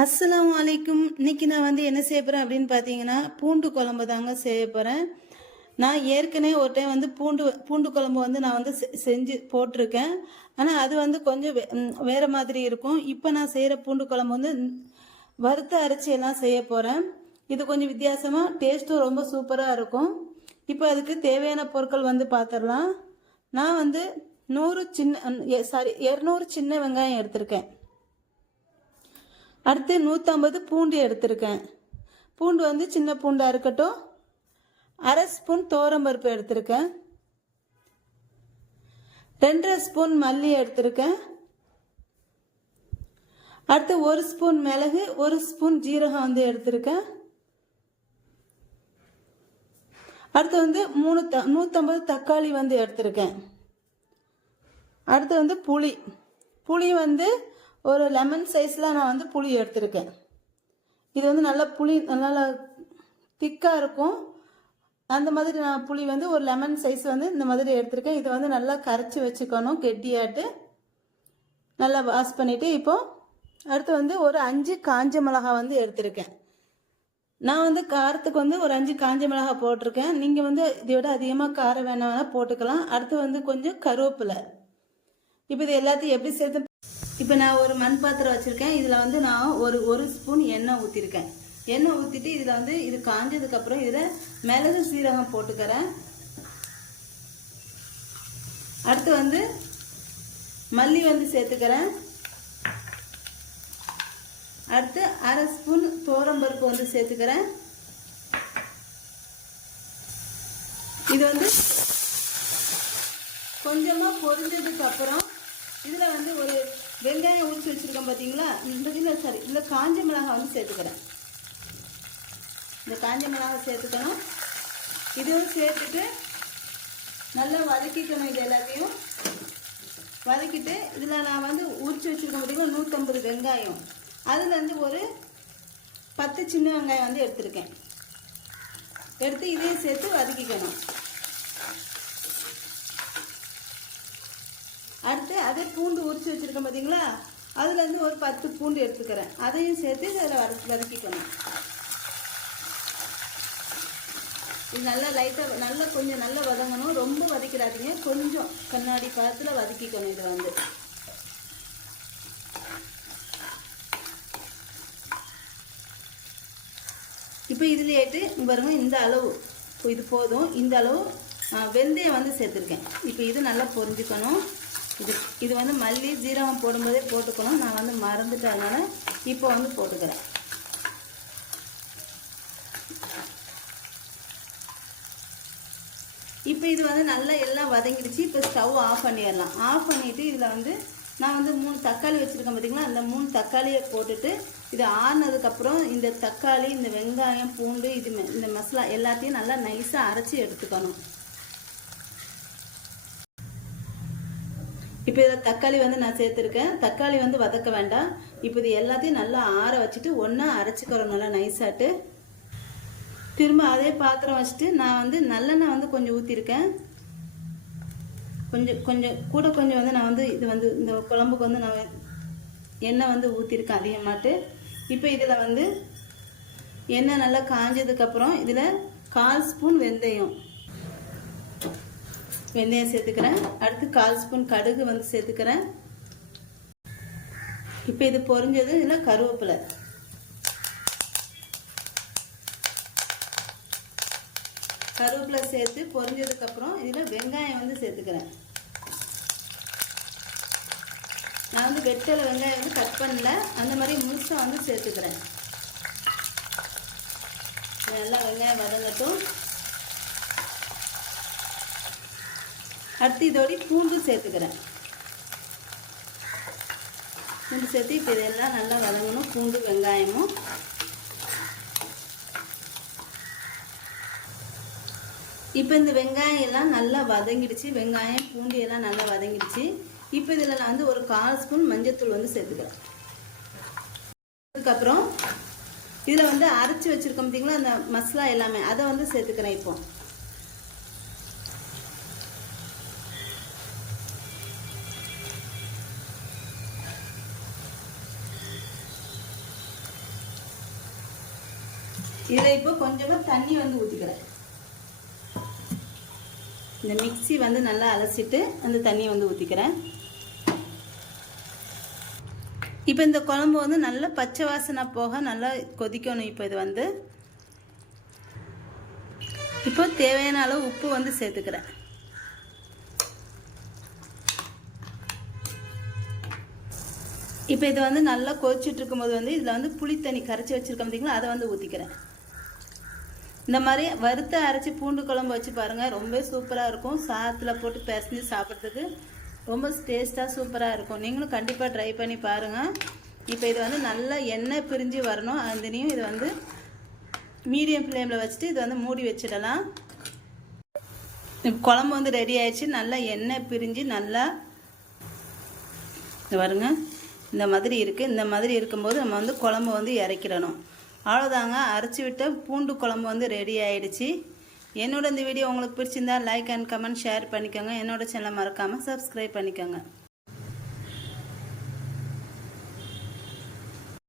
அஸ்லாம் அலைக்கும். இன்னைக்கு நான் வந்து என்ன செய்ய போகிறேன் அப்படின்னு பார்த்தீங்கன்னா பூண்டு குழம்பு தாங்க செய்ய போகிறேன் நான் ஏற்கனவே ஒரு டைம் வந்து பூண்டு பூண்டு குழம்பு வந்து நான் வந்து செஞ்சு போட்டிருக்கேன். ஆனால் அது வந்து கொஞ்சம் வே- மாதிரி இருக்கும். இப்போ நான் செய்கிற பூண்டு குழம்பு வந்து வறுத்த வறுத்து அரைச்சி எல்லாம் செய்ய போகிறேன் இது கொஞ்சம் வித்தியாசமாக டேஸ்ட்டும் ரொம்ப சூப்பராக இருக்கும். இப்போ அதுக்கு தேவையான பொருட்கள் வந்து பார்த்துடலாம் நான் வந்து நூறு சின்ன சாரி இரநூறு சின்ன வெங்காயம் எடுத்திருக்கேன். அடுத்து நூற்றம்பது பூண்டு எடுத்திருக்கேன். பூண்டு வந்து சின்ன பூண்டாக இருக்கட்டும். அரை ஸ்பூன் பருப்பு எடுத்திருக்கேன். ரெண்டரை ஸ்பூன் மல்லி எடுத்திருக்கேன். அடுத்து ஒரு ஸ்பூன் மிளகு ஒரு ஸ்பூன் ஜீரகம் வந்து எடுத்திருக்கேன். அடுத்து வந்து மூணு த நூற்றம்பது தக்காளி வந்து எடுத்திருக்கேன். அடுத்து வந்து புளி. புளி வந்து ஒரு லெமன் சைஸில் நான் வந்து புளி எடுத்திருக்கேன். இது வந்து நல்லா புளி நல்லா திக்காக இருக்கும். அந்த மாதிரி நான் புளி வந்து ஒரு லெமன் சைஸ் வந்து இந்த மாதிரி எடுத்திருக்கேன். இதை வந்து நல்லா கரைச்சி வச்சுக்கணும் கெட்டியாட்டு. நல்லா வாஷ் பண்ணிவிட்டு இப்போது அடுத்து வந்து ஒரு அஞ்சு காஞ்ச மிளகா வந்து எடுத்திருக்கேன். நான் வந்து காரத்துக்கு வந்து ஒரு அஞ்சு காஞ்ச மிளகாய் போட்டிருக்கேன். நீங்கள் வந்து இதை விட அதிகமாக காரம் வேணாம்னா போட்டுக்கலாம். அடுத்து வந்து கொஞ்சம் கருவேப்பிலை. இப்போ இது எல்லாத்தையும் எப்படி சேர்த்து இப்போ நான் ஒரு மண் பாத்திரம் வச்சுருக்கேன். இதில் வந்து நான் ஒரு ஒரு ஸ்பூன் எண்ணெய் ஊற்றிருக்கேன் எண்ணெய் ஊற்றிட்டு இதில் வந்து இது காஞ்சதுக்கப்புறம் இதில் மிளகு சீரகம் போட்டுக்கிறேன். அடுத்து வந்து மல்லி வந்து சேர்த்துக்கிறேன். அடுத்து அரை ஸ்பூன் தோரம்பருப்பு வந்து சேர்த்துக்கிறேன். இது வந்து கொஞ்சமாக பொரிஞ்சதுக்கு அப்புறம் இதில் வந்து ஒரு வெங்காயம் உரிச்சு வச்சுருக்கேன் பார்த்தீங்களா இந்த இதில் சரி இல்லை காஞ்ச மிளகாய் வந்து சேர்த்துக்கிறேன். இந்த காஞ்ச மிளகாய் சேர்த்துக்கணும். இதுவும் சேர்த்துட்டு நல்லா வதக்கிக்கணும் இது எல்லாத்தையும். வதக்கிட்டு இதில் நான் வந்து உரிச்சு வச்சுருக்கேன் பார்த்தீங்கன்னா நூற்றம்பது வெங்காயம். அதுலேருந்து ஒரு பத்து சின்ன வெங்காயம் வந்து எடுத்திருக்கேன். எடுத்து இதையும் சேர்த்து வதக்கிக்கணும் அடுத்து அதே பூண்டு உரிச்சு வச்சுருக்கேன் பார்த்தீங்களா அதுலேருந்து ஒரு பத்து பூண்டு எடுத்துக்கிறேன். அதையும் சேர்த்து இதில் வத வதக்கிக்கணும். இது நல்லா லைட்டாக நல்லா கொஞ்சம் நல்லா வதங்கணும். ரொம்ப வதக்கிடாதீங்க கொஞ்சம் கண்ணாடி பழத்தில் வதக்கிக்கணும் இதை வந்து. இப்போ இதுலேட்டு பாருங்கள் இந்த அளவு. இது போதும். இந்த அளவு வெந்தயம் வந்து சேர்த்துருக்கேன். இப்போ இது நல்லா பொரிஞ்சுக்கணும். இது இது வந்து மல்லி ஜீரகம் போடும்போதே போட்டுக்கணும். நான் வந்து மறந்துட்டேன் அதனால் இப்போ வந்து போட்டுக்கிறேன். இப்போ இது வந்து நல்லா எல்லாம் வதங்கிடுச்சு. இப்போ ஸ்டவ் ஆஃப் பண்ணிடலாம். ஆஃப் பண்ணிவிட்டு இதில் வந்து நான் வந்து மூணு தக்காளி வச்சுருக்கேன் பார்த்திங்களா? அந்த மூணு தக்காளியை போட்டுட்டு இது ஆறுனதுக்கப்புறம் இந்த தக்காளி இந்த வெங்காயம் பூண்டு இது இந்த மசாலா எல்லாத்தையும் நல்லா நைஸாக அரைச்சி எடுத்துக்கணும். இப்போ இதில் தக்காளி வந்து நான் சேர்த்துருக்கேன். தக்காளி வந்து வதக்க வேண்டாம். இப்போ இது எல்லாத்தையும் நல்லா ஆற வச்சுட்டு ஒன்றா அரைச்சிக்கிறோம். நல்லா நைஸாட்டு திரும்ப அதே பாத்திரம் வச்சுட்டு நான் வந்து நல்லெண்ணெய் வந்து கொஞ்சம் ஊற்றிருக்கேன் கொஞ்சம் கொஞ்சம் கூட கொஞ்சம் வந்து நான் வந்து இது வந்து இந்த குழம்புக்கு வந்து நான் எண்ணெய் வந்து ஊற்றிருக்கேன் அதிகமாட்டு. இப்போ இதில் வந்து எண்ணெய் நல்லா காஞ்சதுக்கப்புறம் இதில் கால் ஸ்பூன் வெந்தயம். வெந்தயம் சேர்த்துக்கிறேன். அடுத்து கால் ஸ்பூன் கடுகு வந்து சேர்த்துக்கிறேன். இப்போ இது பொரிஞ்சது இதில் கருவேப்பிலை. கருவேப்பிலை சேர்த்து பொரிஞ்சதுக்கப்புறம் இதில் வெங்காயம் வந்து சேர்த்துக்கிறேன். நான் வந்து வெட்டலை வெங்காயம் வந்து கட் பண்ணல. அந்த மாதிரி முழுசாக வந்து சேர்த்துக்கிறேன். நல்லா வெங்காயம் வதங்கட்டும். அடுத்து இதோடி பூண்டு சேர்த்துக்கிறேன். பூண்டு சேர்த்து இப்போ இதெல்லாம் நல்லா வதங்கணும். பூண்டு வெங்காயமும். இப்போ இந்த வெங்காயம் எல்லாம் நல்லா வதங்கிடுச்சு. வெங்காயம் பூண்டு எல்லாம் நல்லா வதங்கிடுச்சு. இப்போ இதில் நான் வந்து ஒரு கால் ஸ்பூன் மஞ்சத்தூள் வந்து சேர்த்துக்கிறேன். அதுக்கப்புறம் இதில் வந்து அரைச்சி வச்சுருக்கோம் பார்த்தீங்களா அந்த மசாலா எல்லாமே. அதை வந்து சேர்த்துக்கிறேன் இப்போ. இதில் இப்போ கொஞ்சமாக தண்ணி வந்து ஊற்றிக்கிறேன் இந்த மிக்ஸி வந்து நல்லா அலசிட்டு அந்த தண்ணியை வந்து ஊற்றிக்கிறேன் இப்போ இந்த குழம்பு வந்து நல்லா பச்சை வாசனை போக நல்லா கொதிக்கணும் இப்போ இது வந்து. இப்போ தேவையான அளவு உப்பு வந்து சேர்த்துக்கிறேன். இப்போ இது வந்து நல்லா கொதிச்சுட்டு இருக்கும்போது வந்து இதில் வந்து புளி தண்ணி கரைச்சி வச்சுருக்கோம் பார்த்தீங்களா அதை வந்து ஊற்றிக்கிறேன் இந்த மாதிரி வறுத்த அரைச்சி பூண்டு குழம்பு வச்சு பாருங்கள் ரொம்ப சூப்பராக இருக்கும். சாதத்தில் போட்டு பிசைஞ்சு சாப்பிட்றதுக்கு ரொம்ப டேஸ்ட்டாக சூப்பராக இருக்கும். நீங்களும் கண்டிப்பாக ட்ரை பண்ணி பாருங்கள் இப்போ இது வந்து நல்லா எண்ணெய் பிரிஞ்சு வரணும். அதுலேயும் இது வந்து மீடியம் ஃப்ளேமில் வச்சுட்டு இது வந்து மூடி வச்சிடலாம். குழம்பு வந்து ரெடி ஆயிடுச்சு. நல்லா எண்ணெய் பிரிஞ்சு நல்லா இது பாருங்க. இந்த மாதிரி இருக்குது இந்த மாதிரி இருக்கும்போது நம்ம வந்து குழம்பு வந்து இறக்கிடணும். அவ்வளோதாங்க அரைச்சி விட்ட பூண்டு குழம்பு வந்து ரெடி ஆகிடுச்சு என்னோட இந்த வீடியோ உங்களுக்கு பிடிச்சிருந்தா லைக் அண்ட் கமெண்ட் ஷேர் பண்ணிக்கோங்க. என்னோட சேனலை மறக்காமல் சப்ஸ்கிரைப் பண்ணிக்கோங்க.